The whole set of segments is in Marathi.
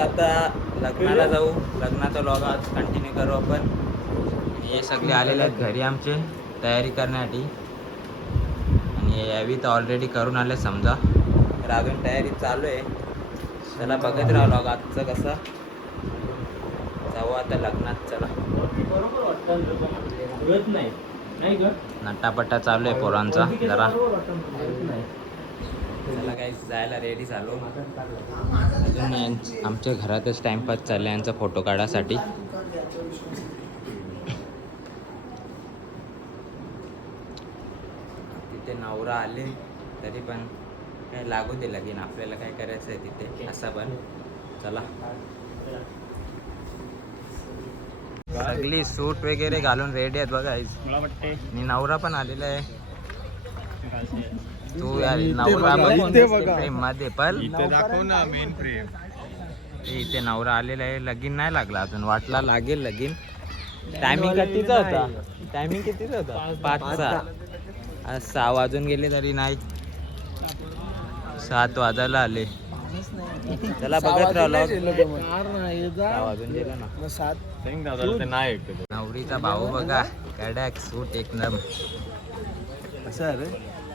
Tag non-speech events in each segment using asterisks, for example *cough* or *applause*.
आता लग्नाला जाऊ लग्नाचा लॉग आज कंटिन्यू करू आपण. हे सगळे आलेले आहेत घरी आमचे तयारी करण्यासाठी. आणि यावी तर ऑलरेडी करून आले समजा. तर अजून तयारी चालू आहे. चला बघत राहा लॉग आजचं कसं. जाऊ आता लग्नात चला. नट्टापट्टा चालू आहे पोरांचा जरा. चला काही जायला रेडी झालो. अजून आमच्या घरातच टाइमपास चालला यांचा फोटो काढासाठी. तिथे नवरा आले तरी पण काय लागू दे लगीन. आपल्याला काय करायचं आहे तिथे? असं पण. चला. सगळी सूट वगैरे घालून रेडी आहेत बघा आणि नवरा पण आलेला आहे. तू नवरा बघा. प्रेममध्ये पण इथे दाखव ना मेन फ्रेम इथे नवरा आलेला आहे लगीन नाही लागला अजून वाटला लागेल लगीन. टायमिंग कितीचा होता? टायमिंग कितीचा होता? पाचचा. आज सहा वाजून गेले तरी नाही. सात वाजायला आले. चला बघत राहिलो सहा वाजून गेलं ना. ते नाही नवरीचा भाऊ बघा कडक सूट एकदम.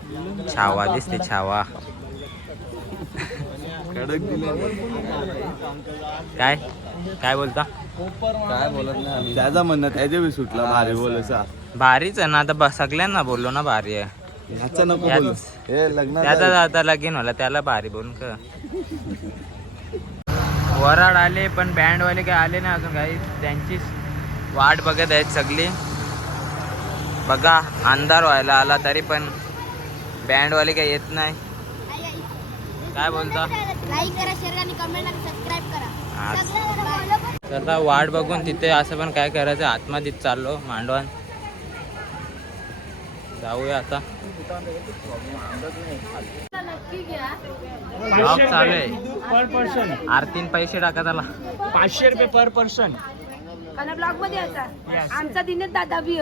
छावा दिसते छावा. काय? काय बोलता? काय बोलत नाही त्याचा म्हणणं त्याच्या बी सुटला भारी बोलायचा भारीच आहे ना आता सगळ्यांना बोललो ना भारी आहे. ह्याचं नको त्यात- बोलू. हे लग्न त्याचा आता लगीन होला त्याला भारी बोलून का वराड आले पण बँडवाले काय आले नाही अजून काही त्यांची वाट बघत आहेत सगळी. बघा अंधार व्हायला आला तरी पण बँडवाले काही येत नाही. काय बोलता? लाईक करा शेअर आणि कमेंट आणि सबस्क्राईब करा. आज. सगळ्यांना follow पण तर आता वाट बघून तिथे असं पण काय करायचं आतमध्ये चाललो मांडवान. जाऊया आता. चालू आहे. पर पर्सन आरतीन पैसे टाका त्याला. पाचशे रुपये पर पर्सन आणि ब्लॉगमध्ये आता आमचा दिनेश दादा बी.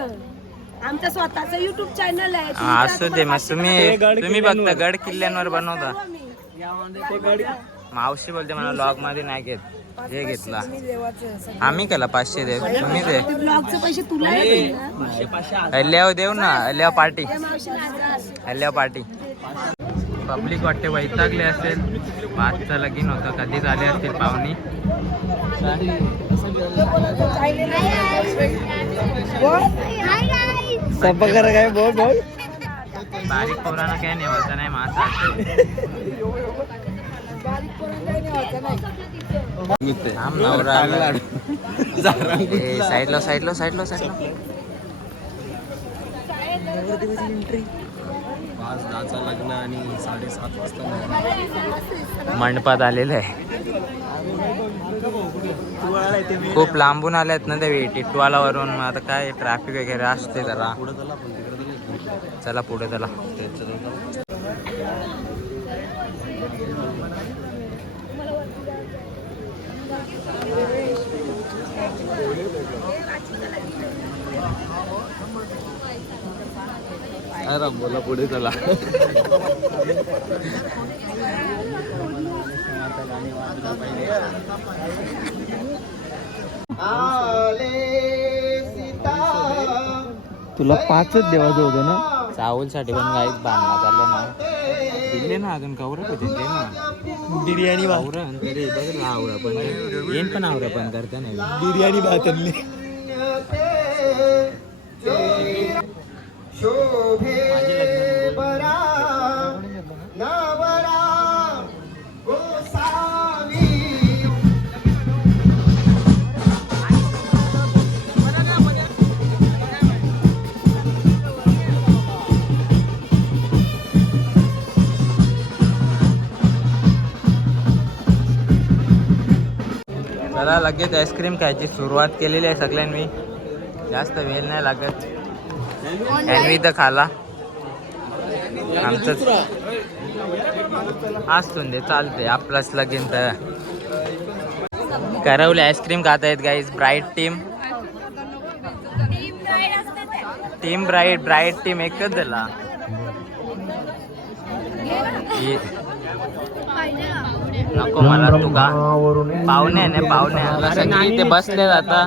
आमचा स्वतःचा युट्यूब चॅनल आहे. हा, असू दे मग तुम्ही तुम्ही बघता किल्ल्यांवर. गड किल्ल्यांवर बनवता. मावशी बोलते मला लॉगमध्ये नाही घेत. जे घेतला. आम्ही केला पाचशे दे. तुम्ही दे. ते ब्लॉगचे पैसे तुला येतील ना? अल्याव देऊ ना. अल्याव पार्टी. अल्याव पार्टी. पब्लिक वाटते वैतागले असेल. पाचचं लगीन होतं कधीच आले असतील पाहुणी? Hi guys. काय बोल बोल. बारीक पोरांना काय नेवायचं नाही मासा. नाही माझा साईडला साईडला साईडला साईडला. पाच लग्न आणि साडेसात वाजता मंडपात आलेलं आहे. खूप लांबून आलेत ना ते टिटवालावरून. मग आता काय ट्रॅफिक वगैरे असते जरा. चला पुढे चला. अरे बोला पुढे चला. *laughs* तुला पाचच देवाचं होतं ना. चावलसाठी पण काहीच बांधणं चाललं ना. दिले ना अजून कवरं होते दे ना. बिर्याणी तरी बघ ना आवरं पण येईन पण आवरं पण करता नाही. बिर्याणी भात आणली चला लगेच आईस्क्रीम खायची सुरुवात केलेली आहे सगळ्यांनी. जास्त वेळ नाही लागत. त्यांनी तर खाला. आमचंच असतून दे चालते आपलाच लगीन तर. करवले आईस्क्रीम खात आहेत guys bright team team bright bright team एकच दिला नको मला तुका. पाहुणे ना पाहुणे सगळी इथे बसले आता.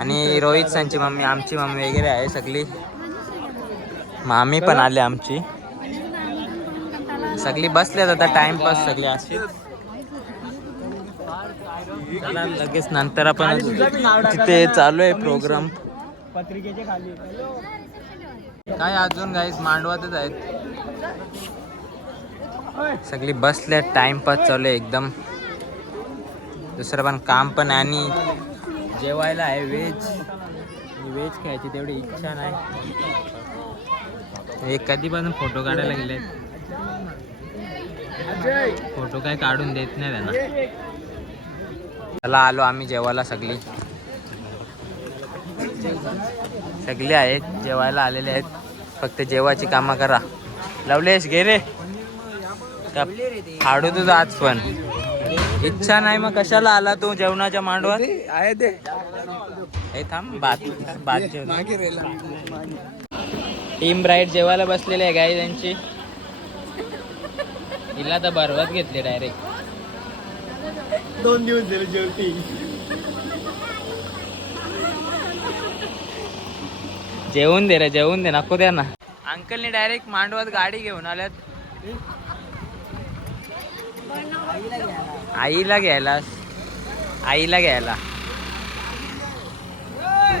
आणि रोहित सांची मम्मी आमची मम्मी वगैरे आहे सगळी. मामी पण आले आमची. सगळी बसल्यात आता टाइमपास सगळी चला लगेच नंतर आपण तिथे चालू आहे प्रोग्राम काय अजून गाईस मांडवातच आहेत. सगळी बसले टाइमपास चालू आहे एकदम. दुसरं पण काम पण आहे आणि जेवायला आहे व्हेज व्हेज खायची तेवढी इच्छा नाही. हे कधी पण फोटो काढायला गेले फोटो काय काढून देत नाही त्यांना. चला आलो आम्ही जेवायला सगळी. सगळे आहेत जेवायला आलेले आहेत. फक्त जेवायची कामं करा. लवलेश घे रे. का- फाडू तुझं आज पण. इच्छा नाही मग कशाला आला तू जेवणाच्या मांडवात? आहे ते हे थांब बात बात टीम ब्राईट जेवायला बसलेले आहे गाई त्यांची हिला तर बरवत घेतले डायरेक्ट दोन दिवस झाले जेवती. जेवून दे रे जेवून दे नको द्या ना. अंकलने डायरेक्ट मांडवात गाडी घेऊन आल्यात. आईला घ्यायला. आईला घ्यायला.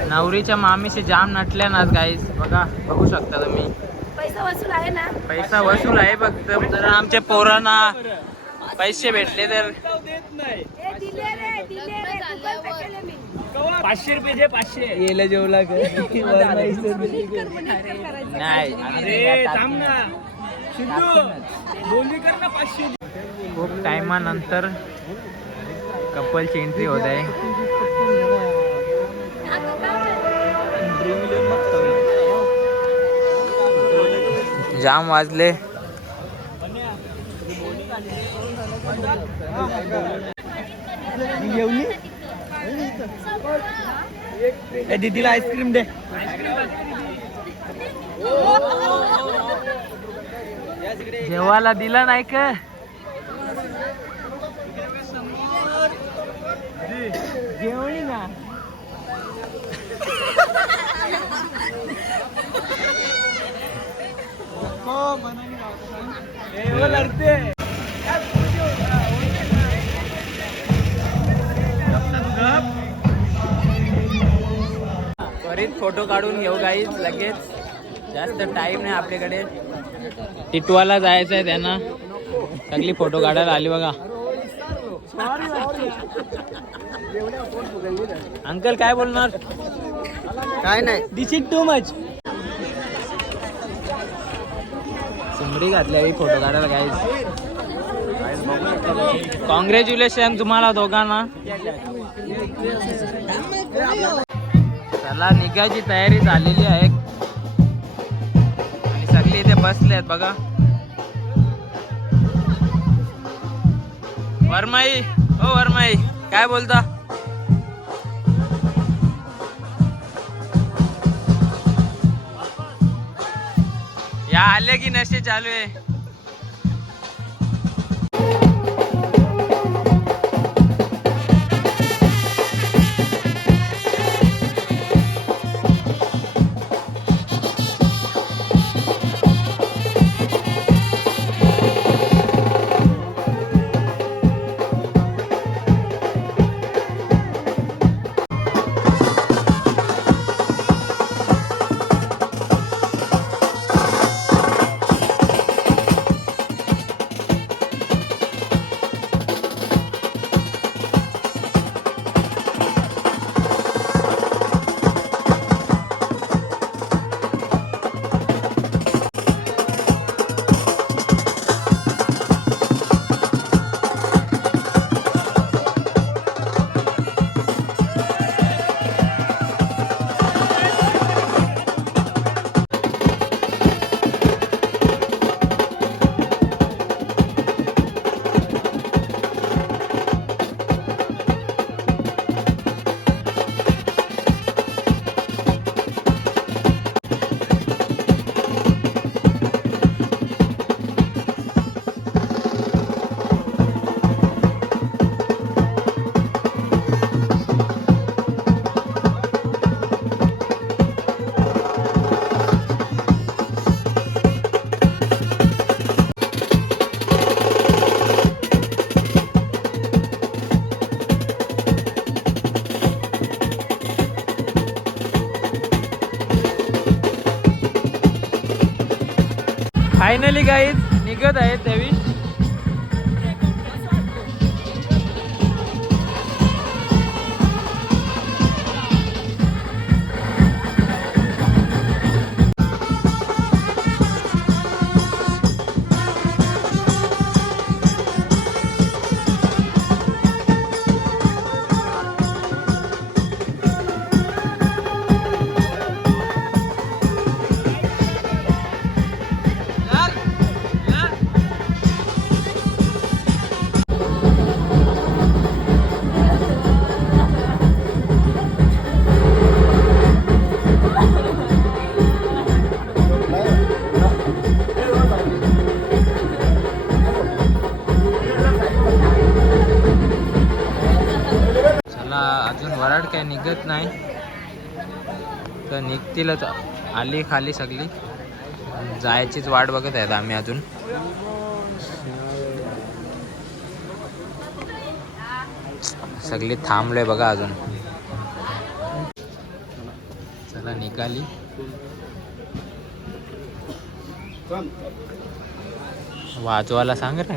नवरीच्या मामीशी जाम नटल्या ना गाईस बघा बघू शकता तुम्ही. पैसा वसूल आहे ना? पैसा वसूल आहे फक्त. जर आमच्या पोरांना पैसे भेटले तर. ए, दिले रे दिले रे. गुगल पे केले मी. पाचशे रुपये जे पाचशे. येला जेवला *laughs* नाही खूप टायमानंतर कपलची एंट्री होत आहे. जाम वाजले. दीदीला आईस्क्रीम दे. जेवायला दिला नाही का? लढते त्वरित फोटो काढून घेऊ गाईच लगेच. जास्त टाइम नाही आपल्याकडे. टिटवाला जायचं आहे त्यांना. सगळी फोटो काढायला आली बघा. अंकल काय बोलणार? काय नाही. दिस इज टू मच सुमडी घातल्या फोटो काढायला गाईज कॉंग्रॅच्युलेशन तुम्हाला दोघांना. चला निघायची तयारी झालेली आहे. आणि सगळे इथे बसले आहेत बघा. वरमाई हो वरमाई काय बोलता? या आले की नशे चालू आहे. फायनली गाईज निघत आहेत त्यावी निघत नाही. तर निघतीलच आली खाली सगळी. जायचीच वाट बघत आहेत आम्ही अजून. सगळी थांबलोय बघा अजून. चला निघाली. वाजवायला सांग रे.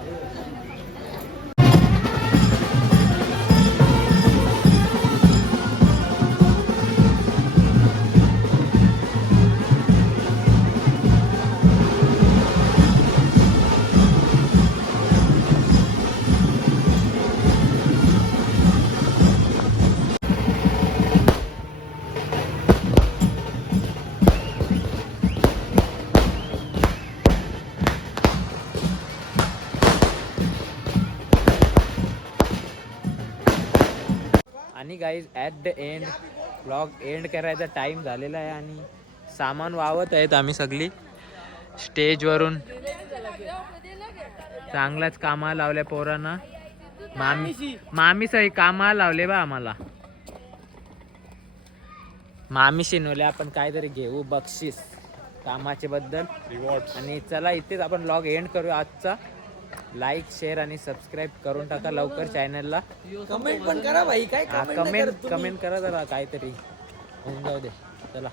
आणि guys at the end blog end करायचा टाइम झालेला आहे आणि सामान वावत आहेत आम्ही सगळी. स्टेजवरून चांगलाच कामाला लावल्या पोरांना. मामी मामी सही कामाला लावले बा आम्हाला. मामी शिनवले आपण काहीतरी घेऊ बक्षीस कामाचे बद्दल. आणि चला इथेच आपण ब्लॉग एंड करू आजचा. लाईक शेअर आणि सबस्क्राईब करून टाका लवकर चॅनलला कमेंट पण करा भाई काय कमेंट कमेंट करा जरा काहीतरी. होऊन जाऊ दे. चला.